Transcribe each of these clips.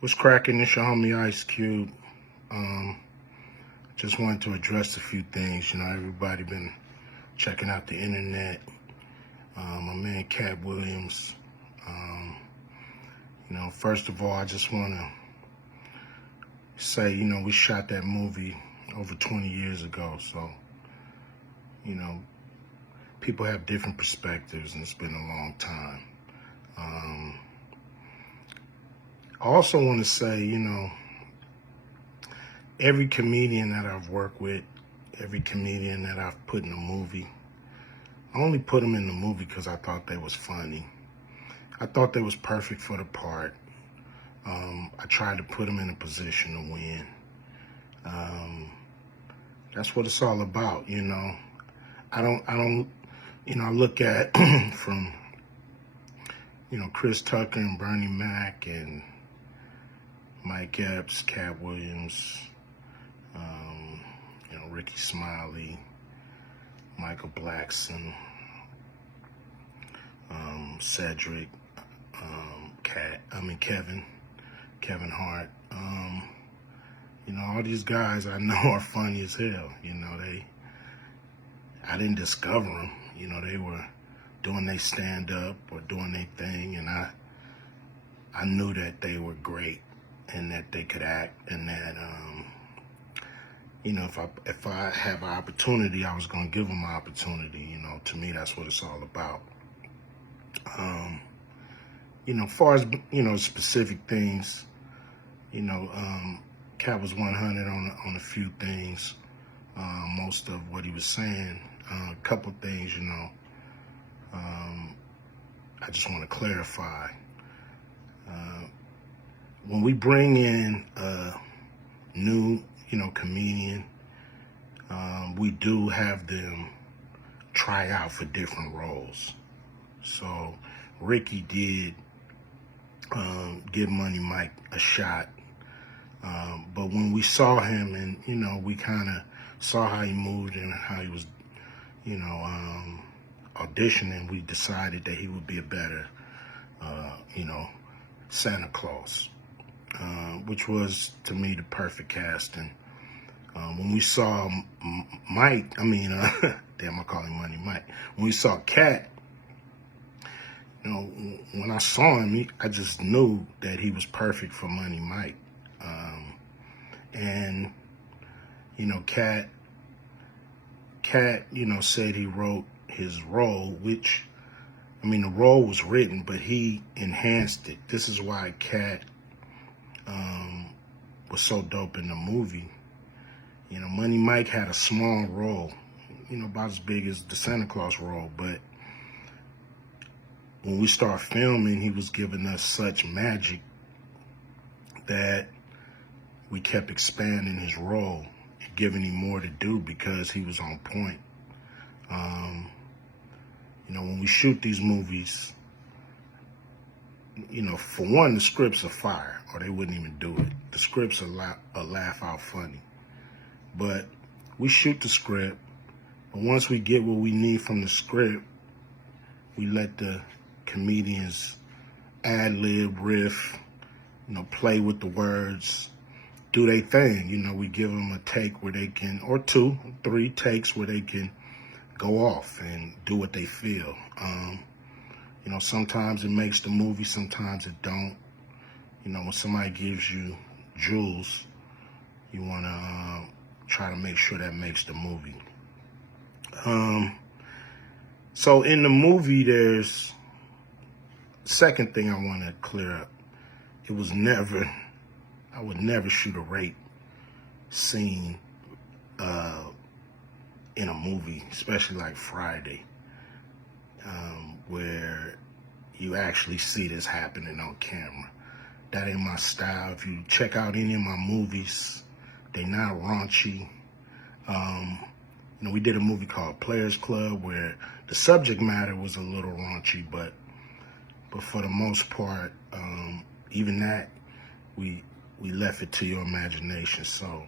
What's cracking? It's your homie Ice Cube. Just wanted to address a few things. Everybody been checking out the internet. My man Katt Williams. First of all, I just want to say, we shot that movie over 20 years ago. So, people have different perspectives, and it's been a long time. I also want to say, every comedian that I've worked with, every comedian that I've put in a movie, I only put them in the movie because I thought they was funny. I thought they was perfect for the part. I tried to put them in a position to win. That's what it's all about, I look at from, Chris Tucker and Bernie Mac and Mike Epps, Katt Williams, Ricky Smiley, Michael Blackson, Cedric, Kevin Hart. All these guys I know are funny as hell. I didn't discover them. They were doing their stand-up or doing their thing, and I knew that they were great and that they could act, and that if I have an opportunity, I was gonna give them an opportunity. To me, that's what it's all about. As far as specific things, Katt was 100 on a few things. Most of what he was saying, a couple things, I just want to clarify. When we bring in a new, comedian, we do have them try out for different roles. So Ricky did give Money Mike a shot. But when we saw him and, we kind of saw how he moved and how he was, auditioning, we decided that he would be a better, Santa Claus, which was, to me, the perfect casting. When we saw Mike, damn, I call him Money Mike. When we saw Katt, when I saw him, I just knew that he was perfect for Money Mike. And, Katt, said he wrote his role, which, the role was written, but he enhanced it. This is why Katt was so dope in the movie. Money Mike had a small role, about as big as the Santa Claus role, but when we started filming, he was giving us such magic that we kept expanding his role, giving him more to do because he was on point. When we shoot these movies, for one, the scripts are fire, or they wouldn't even do it. The scripts are laugh out funny. But we shoot the script, but once we get what we need from the script, we let the comedians ad-lib, riff, play with the words, do their thing. We give them a take where they can, or 2, 3 takes where they can go off and do what they feel. Sometimes it makes the movie, sometimes it don't. When somebody gives you jewels, you want to try to make sure that makes the movie. So in the movie, there's second thing I want to clear up. I would never shoot a rape scene in a movie, especially like Friday, where you actually see this happening on camera. That ain't my style. If you check out any of my movies, they not raunchy. We did a movie called Players Club where the subject matter was a little raunchy, but for the most part, even that, we left it to your imagination. So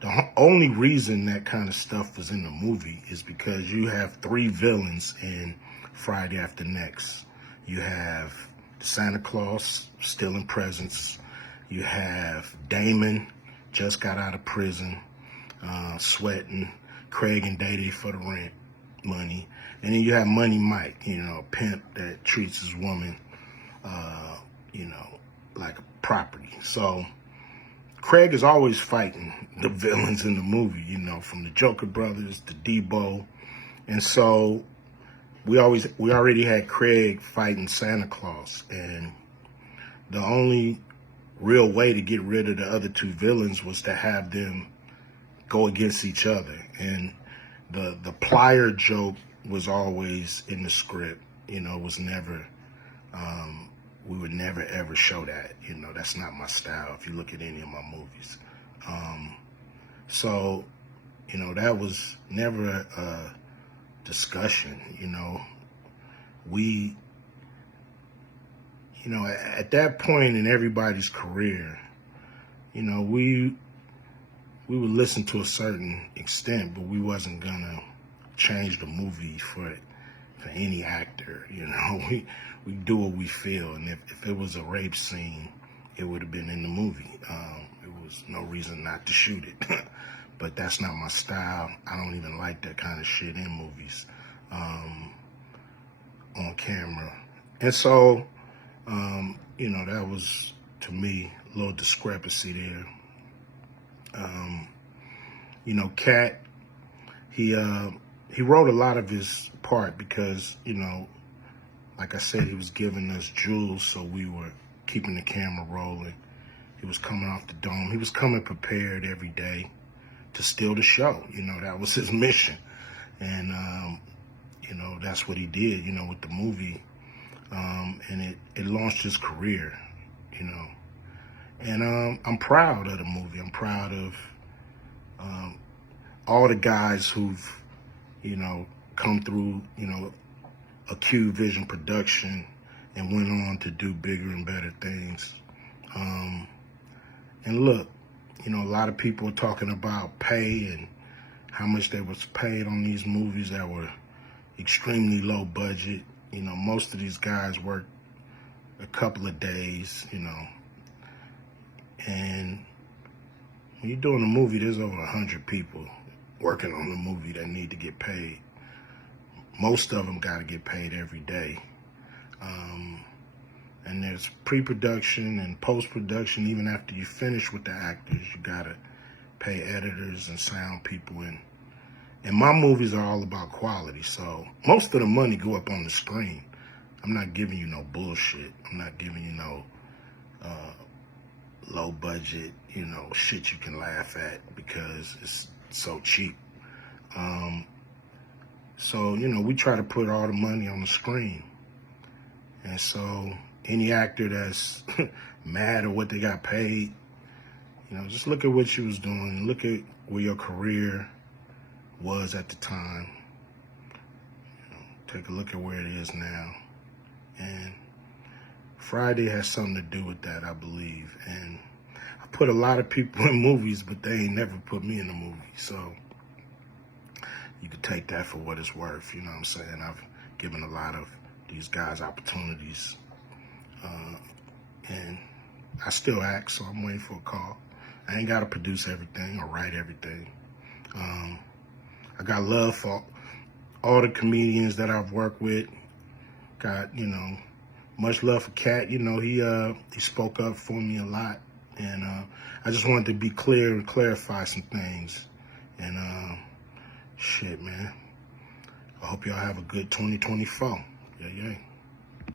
the only reason that kind of stuff was in the movie is because you have 3 villains in Friday After Next. You have Santa Claus stealing presents. You have Damon, just got out of prison, sweating. Craig and Day for the rent money. And then you have Money Mike, a pimp that treats his woman, like a property. So Craig is always fighting the villains in the movie, from the Joker brothers to Debo. And so we already had Craig fighting Santa Claus. And the only real way to get rid of the other two villains was to have them go against each other. And the plier joke was always in the script. It was never, we would never ever show that. That's not my style if you look at any of my movies. So, that was never a discussion. We, at that point in everybody's career, we would listen to a certain extent, but we wasn't gonna change the movie for any actor. We do what we feel, and if it was a rape scene, it would have been in the movie. There was no reason not to shoot it. But that's not my style. I don't even like that kind of shit in movies, on camera. And so, that was, to me, a little discrepancy there. Katt, he wrote a lot of his part because, like I said, he was giving us jewels, so we were keeping the camera rolling. He was coming off the dome. He was coming prepared every day to steal the show. That was his mission. And, that's what he did, with the movie. And it launched his career, And I'm proud of the movie. I'm proud of all the guys who've, come through, a Q Vision production and went on to do bigger and better things. And look, a lot of people are talking about pay and how much they was paid on these movies that were extremely low budget. Most of these guys work a couple of days, and when you're doing a movie, there's over 100 people working on the movie that need to get paid. Most of them got to get paid every day. And there's pre-production and post-production. Even after you finish with the actors, you got to pay editors and sound people. And my movies are all about quality. So most of the money go up on the screen. I'm not giving you no bullshit. I'm not giving you no low budget, shit you can laugh at because it's so cheap. So, we try to put all the money on the screen. And so any actor that's mad at what they got paid, just look at what you was doing. Look at where your career was at the time. Take a look at where it is now. And Friday has something to do with that, I believe. And I put a lot of people in movies, but they ain't never put me in a movie. So you could take that for what it's worth. You know what I'm saying? I've given a lot of these guys opportunities. And I still act, so I'm waiting for a call. I ain't got to produce everything or write everything. I got love for all the comedians that I've worked with. Got, much love for Katt. He spoke up for me a lot. And I just wanted to be clear and clarify some things. And shit, man. I hope y'all have a good 2024. Yeah.